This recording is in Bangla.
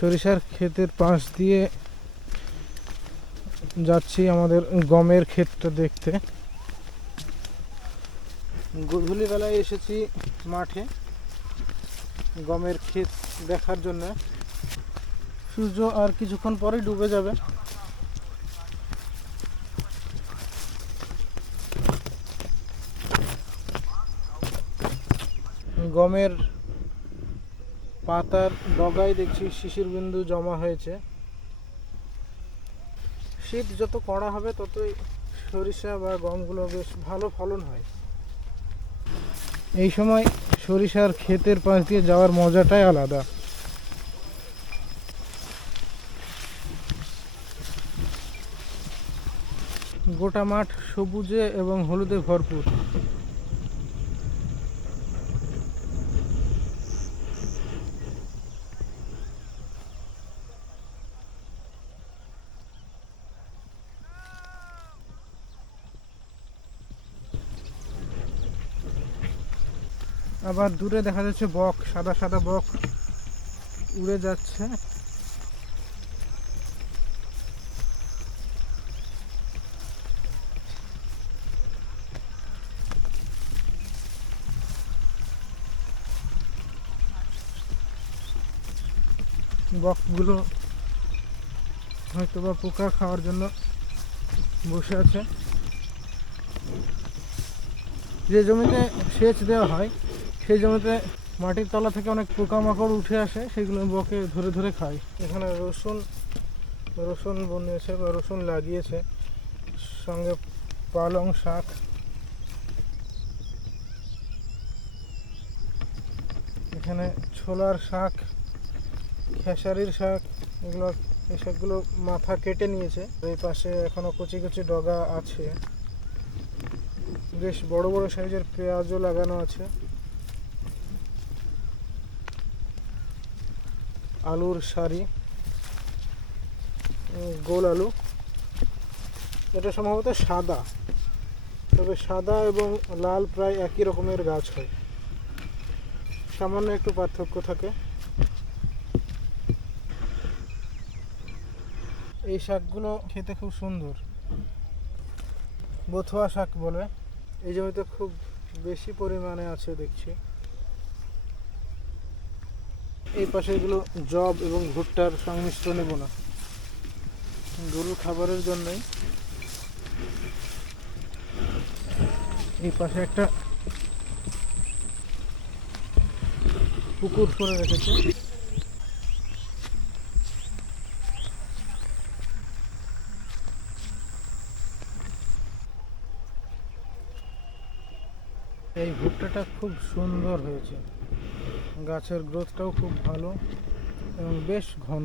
সরিষার ক্ষেতের পাশ দিয়ে যাচ্ছি আমাদের গমের ক্ষেতটা দেখতে। গধূলি বেলায় এসেছি মাঠে গমের ক্ষেত দেখার জন্য। সূর্য আর কিছুক্ষণ পরেই ডুবে যাবে। গমের পাতার ডগায় দেখছি শিশির বিন্দু জমা হয়েছে। শীত যত কড়া হবে ততই সরিষা বা গমগুলো বেশ ভালো ফলন হয়। এই সময় সরিষার ক্ষেতের পাশ দিয়ে যাওয়ার মজাটাই আলাদা। গোটা মাঠ সবুজে এবং হলুদে ভরপুর। আবার দূরে দেখা যাচ্ছে বক, সাদা সাদা বক উড়ে যাচ্ছে। বকগুলো হয়তো বা পোকা খাওয়ার জন্য বসে আছে। যে জমিতে সেচ দেওয়া হয় সেই জমিতে মাটির তলা থেকে অনেক পোকামাকড় উঠে আসে, সেগুলো বকে ধরে ধরে খায়। এখানে রসুন বনিয়েছে বা রসুন লাগিয়েছে, সঙ্গে পালং শাক। এখানে ছোলার শাক, খেসারির শাক, এই শাকগুলো মাথা কেটে নিয়েছে। এই পাশে এখনো কচি কচি ডগা আছে। বেশ বড় বড় সাইজের পেঁয়াজও লাগানো আছে। আলুর সারি, গোল আলু। এটা সম্ভবত সাদা, তবে সাদা এবং লাল প্রায় একই রকমের গাছ হয়, সামান্য একটু পার্থক্য থাকে। এই শাকগুলো খেতে খুব সুন্দর, বথুয়া শাক বলে। এই জমিতে খুব বেশি পরিমাণে আছে দেখছি। এই পাশে এগুলো জব এবং ভুট্টার সংমিশ্রণে বোনা, গরুর খাবারের জন্যই। এই পাশে একটা পুকুর করে রেখেছে। এই ভুট্টাটা খুব সুন্দর হয়েছে, গাছের গ্রোথটাও খুব ভালো এবং বেশ ঘন।